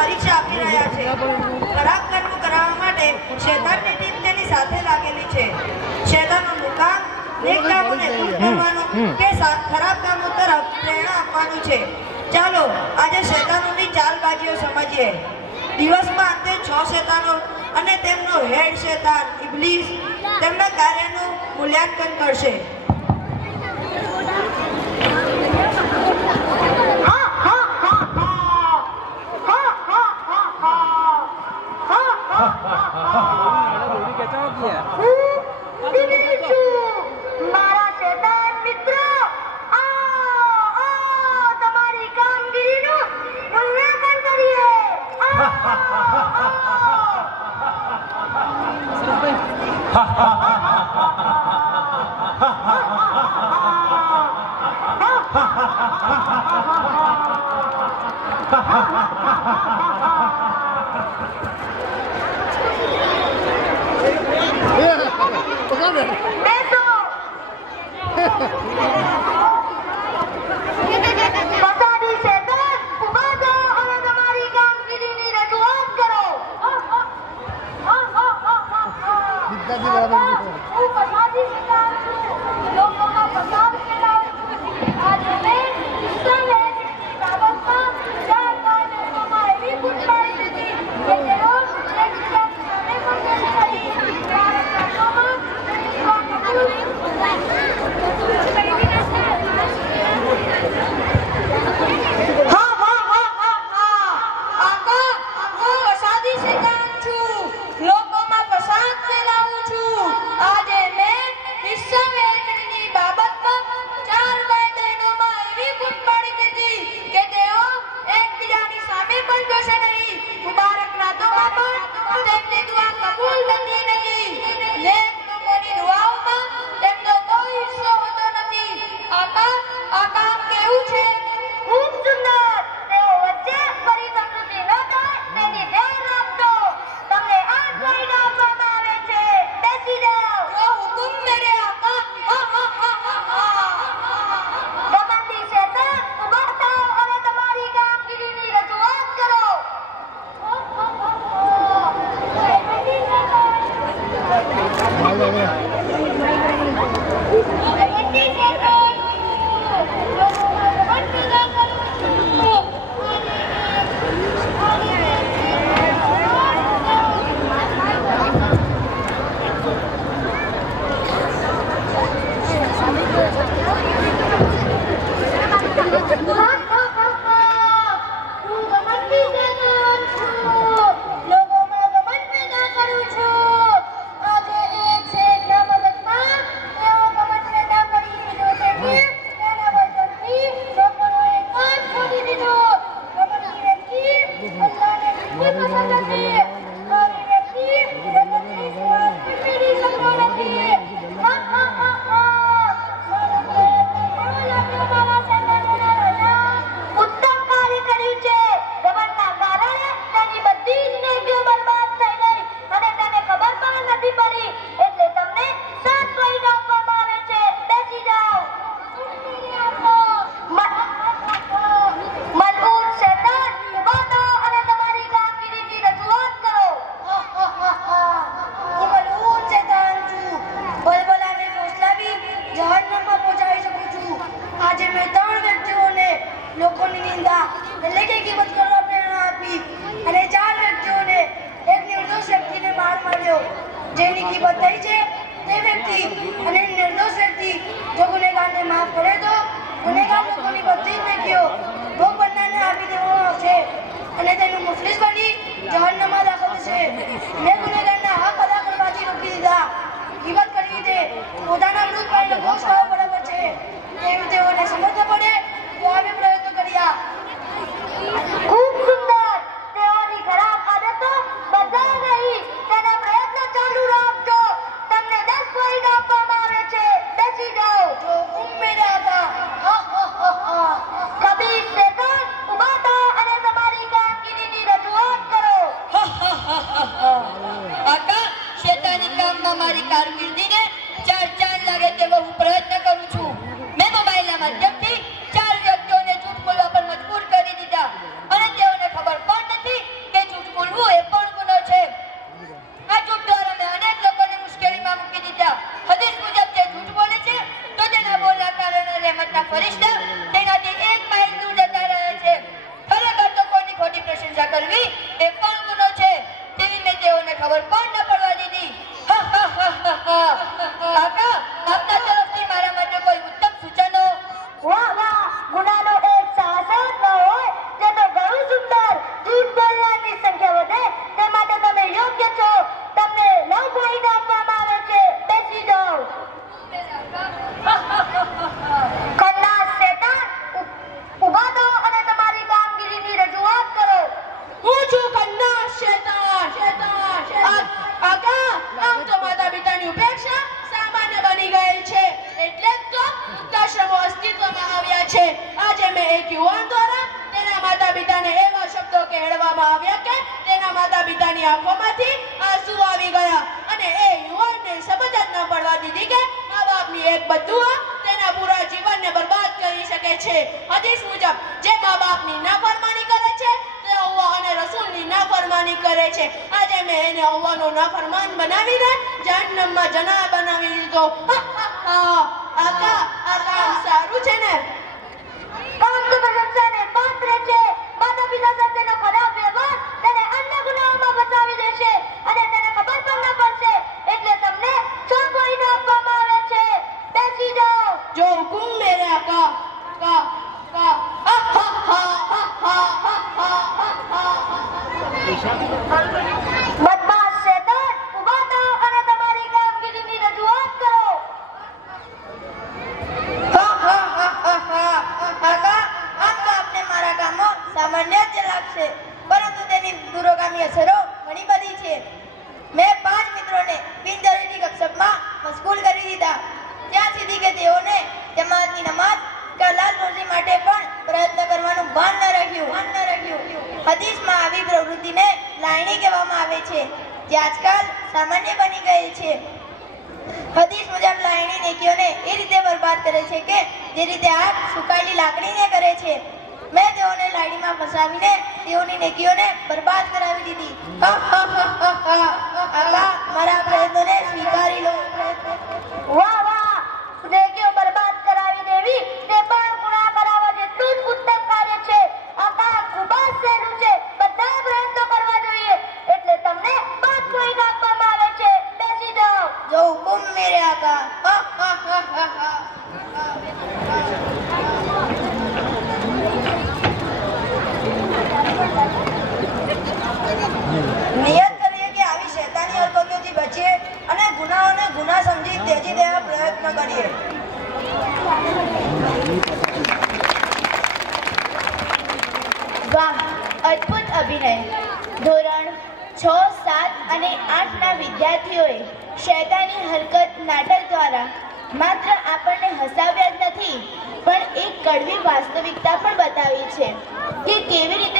પરીક્ષા આપી રહ્યા છે. ખરાબ કર્મ કરાવવા માટે શેતાનની ટીમ તેની સાથે લાગેલી છે. શેતાનનું કામ નેક કામોને દૂર કરવાનું કે ખરાબ કામો તરફ પ્રેરણા આપવાનું છે. ચાલો આજે શેતાનોની ચાલબાજીઓ સમજીએ. દિવસમાં અંતે 6 શેતાનો અને તેમનો હેડ શેતાન ઇબ્લીસ તેમના કાર્યનું મૂલ્યાંકન કરશે. મારા શેતાન મિત્રો, તમારી કામગીરીનું મૂલ્યાંકન કરીએ. પસાડી શેતાન, ઊભા થાઓ અને તમારી કામગીરીની રજૂઆત કરો. હું પસાડી શેતાન છું. લોકોમાં પસાર ફેલાવું છું. આ જમીન ઇન્ટરનેટ બાબતમાં 4 કાયદેસોમાં એવી ફૂટ પાડી દીધી કે તેઓ એકબીજાની સામે પણ કરી. મારા કાનોમાં એળવામાં આવ્યા કે તેના માતા પિતાની આંખોમાંથી આંસુ આવી ગયા અને એ યુવાનને સમજ જ ન પડવા દીધી કે મા બાપની એક બદુઆ તેના પૂરા જીવનને બરબાદ કરી શકે છે. હદીસ મુજબ જે મા બાપની નાફરમાની કરે છે તે અલ્લાહ અને રસૂલની નાફરમાની કરે છે. આજે મેં એને અલ્લાહનો નાફરમાન બનાવીને જહન્નમમાં જનાહ બનાવી દીધો. આકા સારું છે ને? કામ તો પ્રશંસાને પાત્ર છે. માતા પિતા સાથેનો ખરાબ વ્યવહાર તેને અન્ય ગુનાહોમાં ફસાવી દેશે અને તેને ખબર પણ ન પડશે. એટલે તમને ચોખવટ આપવામાં આવે છે. બેસી જાઓ. जो हुकुम मेरे आका का બદમાશ શેતાન, ઊભા થાઓ અને તમારી કામગીરીની રજૂઆત કરો. કાકા, આમ તો આપને મારા કામો સામાન્ય જ લાગશે, પરંતુ તેની દૂરોગામી અસરો ઘણી બધી છે. મેં 5 મિત્રોને બિનજરૂરી ગપસપમાં મશગુલ કરી દીધા, ત્યાં સુધી કે તેઓને જમાતની નમાઝ કે હલાલ રોજી માટે પણ પ્રયત્ન કરવાનું ભાન ન રહ્યું. હદીસમાં આવી પ્રવૃત્તિને લાયણી કહેવામાં આવે છે, જે આજકાલ સામાન્ય બની ગઈ છે. હદીસ મુજબ લાયણી નેકીઓને એ રીતે બરબાદ કરે છે કે જે રીતે આગ સુકાયેલી લાકડીને કરે છે. મેં તેઓને લાયણીમાં ફસાવીને તેઓની નેકીઓને બરબાદ કરાવી દીધી. આકા, મારા પ્રયત્નોને સ્વીકારી લો. વાહ વાહ, નેકીઓ બરબાદ કરાવી દેવી તે પણ ગુનાહ કરાવવા જેટલું જ ઉત્તમ કાર્ય છે. આ કામ ખૂબ જ સહેલું છે. બધાએ પ્રયત્નો કરવા જોઈએ. એટલે તમને 5 પોઈન્ટ આપવામાં આવે છે. બેસી જાઓ. જો હુકુમ મેરે આકા. નિયત કરીએ કે આવી શૈતાની હરકતોથી બચીએ અને ગુનાહોને ગુનાહ સમજી ત્યજી દેવા પ્રયત્ન કરીએ. વાહ, અદ્ભુત અભિનય. ધોરણ 6, 7 અને 8ના વિદ્યાર્થીઓએ શૈતાની હરકત નાટક દ્વારા માત્ર આપણને હસાવ્યા જ નથી પણ એક કડવી વાસ્તવિકતા પણ બતાવી છે કે કેવી રીતે